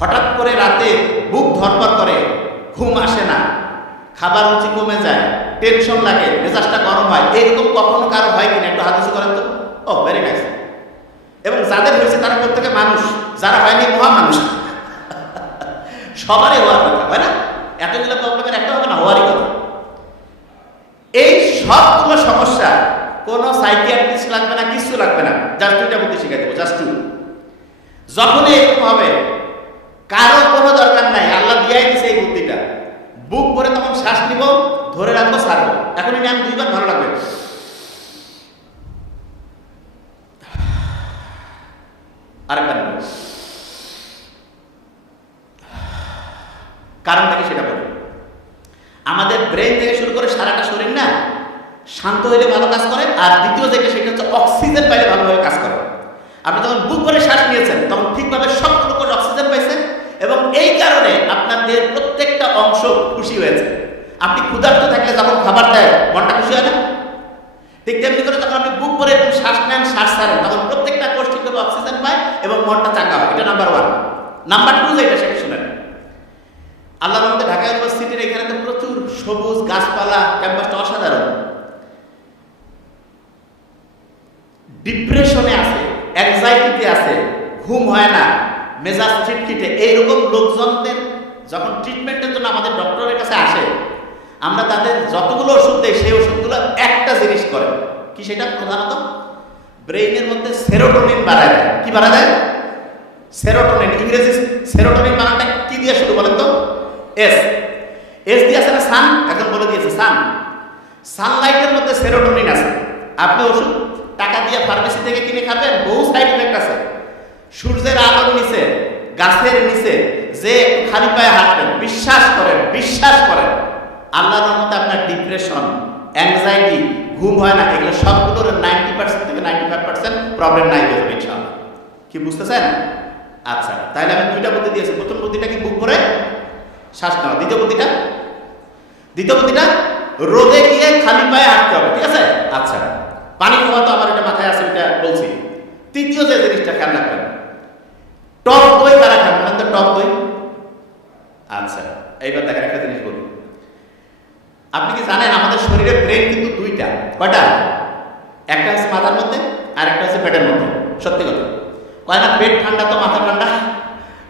হঠাৎ করে রাতে বুক ধরপর করে, ঘুম আসে না। খাবার রুচি কমে যায় টেনশন লাগে, মেজাজটা গরম হয়। এরকম কখনো কারও হয় কিনা? একটু উঁচু করেন তো? ও ভেরি নাইস এবং যাদের হয়েছে তারা প্রত্যেকে মানুষ, যারা হয়নি মহা মানুষ সবারই হওয়ার কথা, হয় না? এতগুলো প্রবলেমের একটা হবে না, হওয়ারই কথা। এই সবগুলো সমস্যা কোনো সাইকিয়াট্রিস্ট লাগবে না, কিছু লাগবে না। জাস্ট দুইটা বুদ্ধি শিখাই দেবো জাস্ট টু যখনই এরকম হবে কারও কোনো দরকার নাই। আল্লাহ দিয়াই দিছে এই বুদ্ধিটা। বুক ভরে তখন শ্বাস নিব, ধরে রাখব, ছাড়বো। এখন এটা আমি দুইবার ভালো লাগবে। আরেকবার কারণটা কি সেটা আমাদের ব্রেন থেকে শুরু করে সারাটা শরীর না, শান্ত হইলে ভালো কাজ করে, আর দ্বিতীয় যেটা সেটা হচ্ছে অক্সিজেন পাইলে ভালোভাবে কাজ করে। আপনি যখন বুক করে শ্বাস নিয়েছেন, তখন ঠিকভাবে সব আপনি ক্ষুধার্ত থাকলে যখন খাবার দেয়, মনটা খুশি হয় না? ঠিক তেমনি করে যখন আপনি বুক করে একটু শ্বাস নেন, শ্বাস ছাড়েন, তখন প্রত্যেকটা কোষ ঠিকভাবে অক্সিজেন পায় এবং মনটা চাঙ্গা হয়। এটা নাম্বার ওয়ান নাম্বার টু যেটা সেটা শুনেন। আল্লাহ রহমতে ঢাকা ইউনিভার্সিটির এখানে তো প্রচুর সবুজ গাছপালা, ক্যাম্পাসটা অসাধারণ। ডিপ্রেশনে আছে অ্যাংজাইটিতে আছে, ঘুম হয় না, মেজাজ খিটখিটে। এইরকম লোকজনদের যখন ট্রিটমেন্টের জন্য আমাদের ডক্টরের কাছে আসে আমরা তাদের যতগুলো ওষুধ দেই, সেই ওষুধগুলো একটা জিনিস করে। কি সেটা প্রধানত? ব্রেইনের মধ্যে সেরোটোনিন বাড়ায় দেয়। কি বাড়ায় দেয়? সেরোটোনিন, ইংরেজি সেরোটোনিন বানানটা কি দিয়ে শুরু বলেন তো? এস। এস দিয়ে আছে না সান? একজন বলে দিয়েছে, সান। সানলাইটের মধ্যে সেরোটোনিন আছে। আপনি ওষুধ টাকা দিয়ে ফার্মেসি থেকে কিনে খাবেন, বহু সাইড ইফেক্ট আছে। সূর্যের আলোর নিচে, গাছের নিচে, যে খালি পায়ে হাঁটবেন, বিশ্বাস করেন বিশ্বাস করেন। আল্লাহর রহমতে আপনার ডিপ্রেশন অ্যাংজাইটি ঘুম হয় না, এগুলো সবগুলোর নাইনটি পার্সেন্ট থেকে নাইনটি ফাইভ পার্সেন্ট প্রবলেম নাই হয়ে যাবে ইনশাআল্লাহ। কি বুঝতেছেন? আচ্ছা তাহলে আমি দুইটা বুদ্ধি দিয়েছি। প্রথম বুদ্ধিটা কি বুক করে শ্বাস নেওয়া। দ্বিতীয় বুদ্ধিটা? দ্বিতীয় বুদ্ধিটা, রোদে গিয়ে খালি পায়ে হাঁটতে হবে, ঠিক আছে? আচ্ছা পানি খাওয়া তো আমার এটা মাথায় আছে এটা বলছি। তৃতীয় যে জিনিসটা খেয়াল রাখবেন, টক দই কারা খান? তো টক দই। আচ্ছা এইবার দেখেন একটা জিনিস বলি। আপনি কি জানেন আমাদের শরীরে ব্রেন কিন্তু দুইটা? কয়টা? একটা হচ্ছে মাথার মধ্যে আর একটা হচ্ছে পেটের মধ্যে। সত্যি কথা। কয় না, পেট ঠান্ডা তো মাথা ঠান্ডা?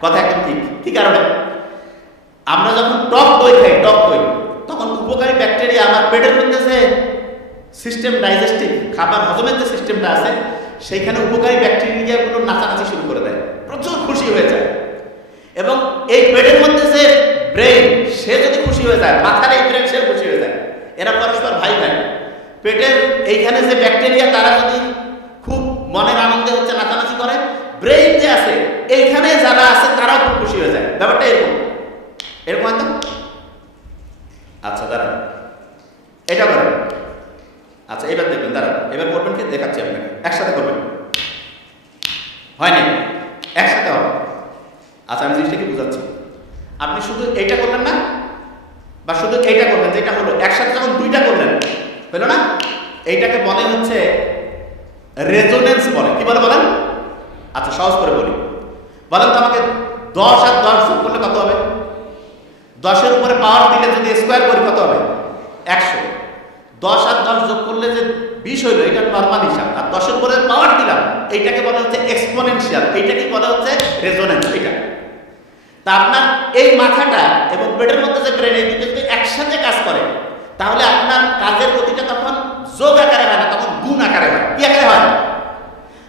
কথা একদম ঠিক। কি কারণে? আমরা যখন টক দই খাই, টক দই, তখন উপকারী ব্যাকটেরিয়া আমার পেটের মধ্যে যে সিস্টেম ডাইজেস্টিভ খাবার হজমের যে সিস্টেমটা আছে, সেইখানে উপকারী ব্যাকটেরিয়াগুলো নাচানাচি শুরু করে দেয়। প্রচুর খুশি হয়ে যায়। এবং এই পেটের মধ্যে যে ব্রেন সে যদি খুশি হয়ে যায়, মাথার এই ব্রেন সে খুশি হয়ে যায় এরা পরস্পর ভাই ভাই। পেটের এইখানে যে ব্যাকটেরিয়া, তারা যদি খুব মনের আনন্দে হচ্ছে নাচানাচি করে ব্রেইন যে আছে, এইখানে যারা আছে, তারাও খুব খুশি হয়ে যায়। ব্যাপারটা এরকম। এরকম হয়তো আচ্ছা দাঁড়ান। এটা করেন আচ্ছা এবার দেখবেন, দাঁড়ান। এবার করবেন কি? দেখাচ্ছি আপনাকে। একসাথে করবেন। হয়নি? একসাথে হবে। আচ্ছা আমি জিনিসটা কি বুঝাচ্ছি? আপনি শুধু এইটা করলেন না বা শুধু এইটা করলেন, যেটা হলো, একসাথে যখন দুইটা করলেন, হলো না? এইটাকে বলে হচ্ছে রেজোনেন্স বলে। কি বলে বলেন? আচ্ছা সহজ করে বলি। বলেন তো আমাকে, দশ আর দশ যোগ করলে কত হবে? দশের উপরে পাওয়ার দিলে যদি স্কোয়ার করি, কত হবে? একশো। দশ আর দশ যোগ করলে যে বিশ হইল, এটা নর্মাল হিসাব। আর দশের উপরে পাওয়ার দিলাম, এইটাকে বলা হচ্ছে এক্সপোনেনশিয়াল এইটাকে বলা হচ্ছে রেজোনেন্স এটা তা আপনার এই মাথাটা এবং পেটের মধ্যে যে ব্রেন এই দুটো যদি একসাথে কাজ করে, তাহলে আপনার কাজের গতিটা তখন যোগ আকারে হয় না, তখন গুণ আকারে হয়। কি আকারে হয়?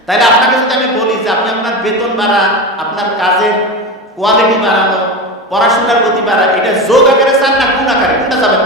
তাহলে আপনাকে যদি আমি বলি যে আপনি আপনার বেতন বাড়া, আপনার কাজের কোয়ালিটি বাড়ানো, পড়াশোনার গতি বাড়া, এটা যোগ আকারে চান না গুণ আকারে? কোনটা যাবেন